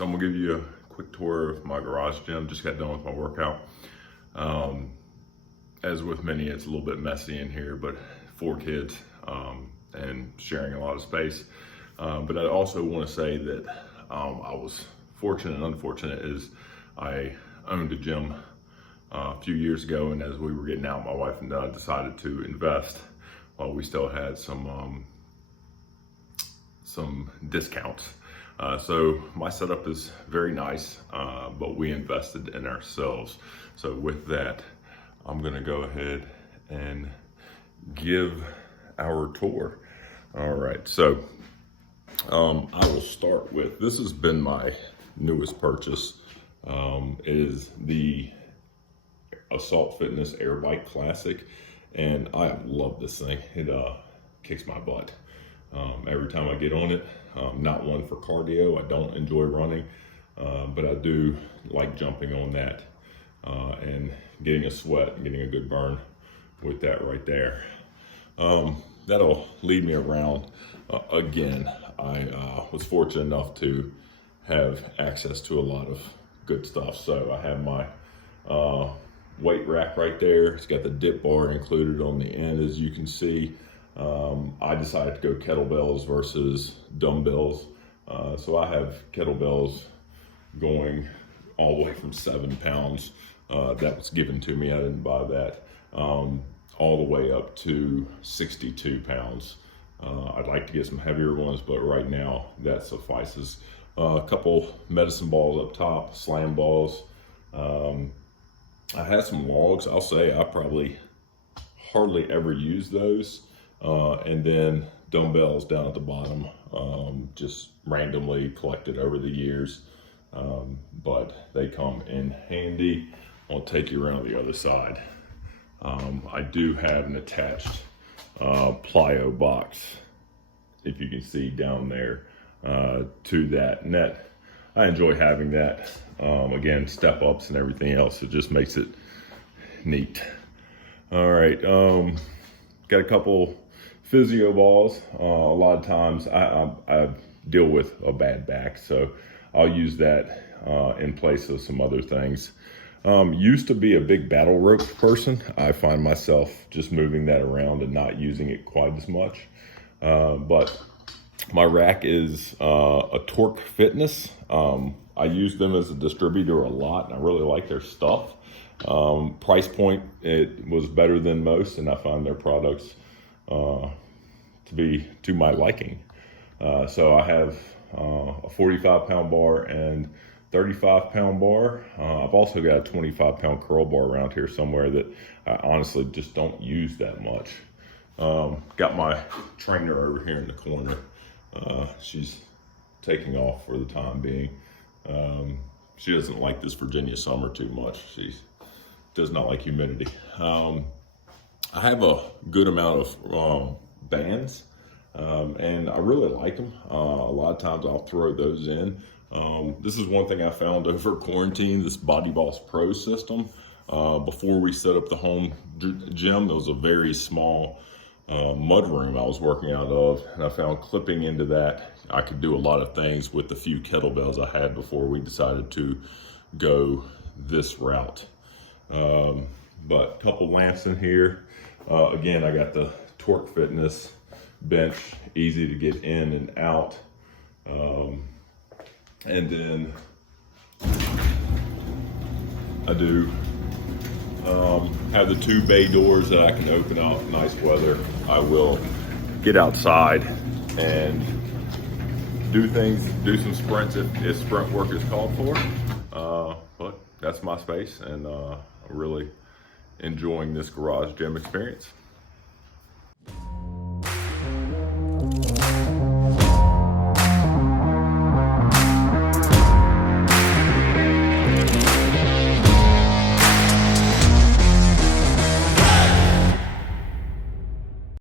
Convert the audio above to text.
so I'm gonna give you a quick tour of my garage gym. Just got done with my workout. As with many, it's a little bit messy in here, but 4 kids and sharing a lot of space. But I also want to say that I was fortunate and unfortunate is I owned a gym a few years ago, and as we were getting out, my wife and I decided to invest while we still had some discounts. So my setup is very nice, but we invested in ourselves. So with that, I'm gonna go ahead and give our tour. All right, so I will start with, this has been my newest purchase. It is the Assault Fitness Air Bike Classic, and I love this thing. It kicks my butt. Every time I get on it, not one for cardio. I don't enjoy running, but I do like jumping on that and getting a sweat and getting a good burn with that right there. That'll lead me around. Again, I was fortunate enough to have access to a lot of good stuff. So I have my weight rack right there. It's got the dip bar included on the end, as you can see. I decided to go kettlebells versus dumbbells. So I have kettlebells going all the way from 7 pounds. That was given to me, I didn't buy that. All the way up to 62 pounds. I'd like to get some heavier ones, but right now that suffices. A couple medicine balls up top, slam balls. I had some logs. I'll say I probably hardly ever use those. And then dumbbells down at the bottom, just randomly collected over the years. But they come in handy. I'll take you around the other side. I do have an attached plyo box, if you can see down there, to that net. I enjoy having that. Again, step ups and everything else, it just makes it neat. All right, got a couple Physio Balls. A lot of times I deal with a bad back, so I'll use that in place of some other things. Used to be a big battle rope person. I find myself just moving that around and not using it quite as much. But my rack is a Torque Fitness. I use them as a distributor a lot, and I really like their stuff. Price point, it was better than most, and I find their products to be to my liking. So I have a 45-pound bar and 35-pound bar. I've also got a 25-pound curl bar around here somewhere that I honestly just don't use that much. Got my trainer over here in the corner. She's taking off for the time being. She doesn't like this Virginia summer too much. She does not like humidity. I have a good amount of bands, and I really like them. A lot of times I'll throw those in. This is one thing I found over quarantine, this Body Boss Pro system. Before we set up the home gym, there was a very small mud room I was working out of, and I found clipping into that, I could do a lot of things with the few kettlebells I had before we decided to go this route. But a couple lamps in here. Again, I got the Torque Fitness bench, easy to get in and out. And then I do have the 2 bay doors that I can open up. Nice weather, I will get outside and do things, do some sprints if sprint work is called for. But that's my space, and I'm really enjoying this garage gym experience.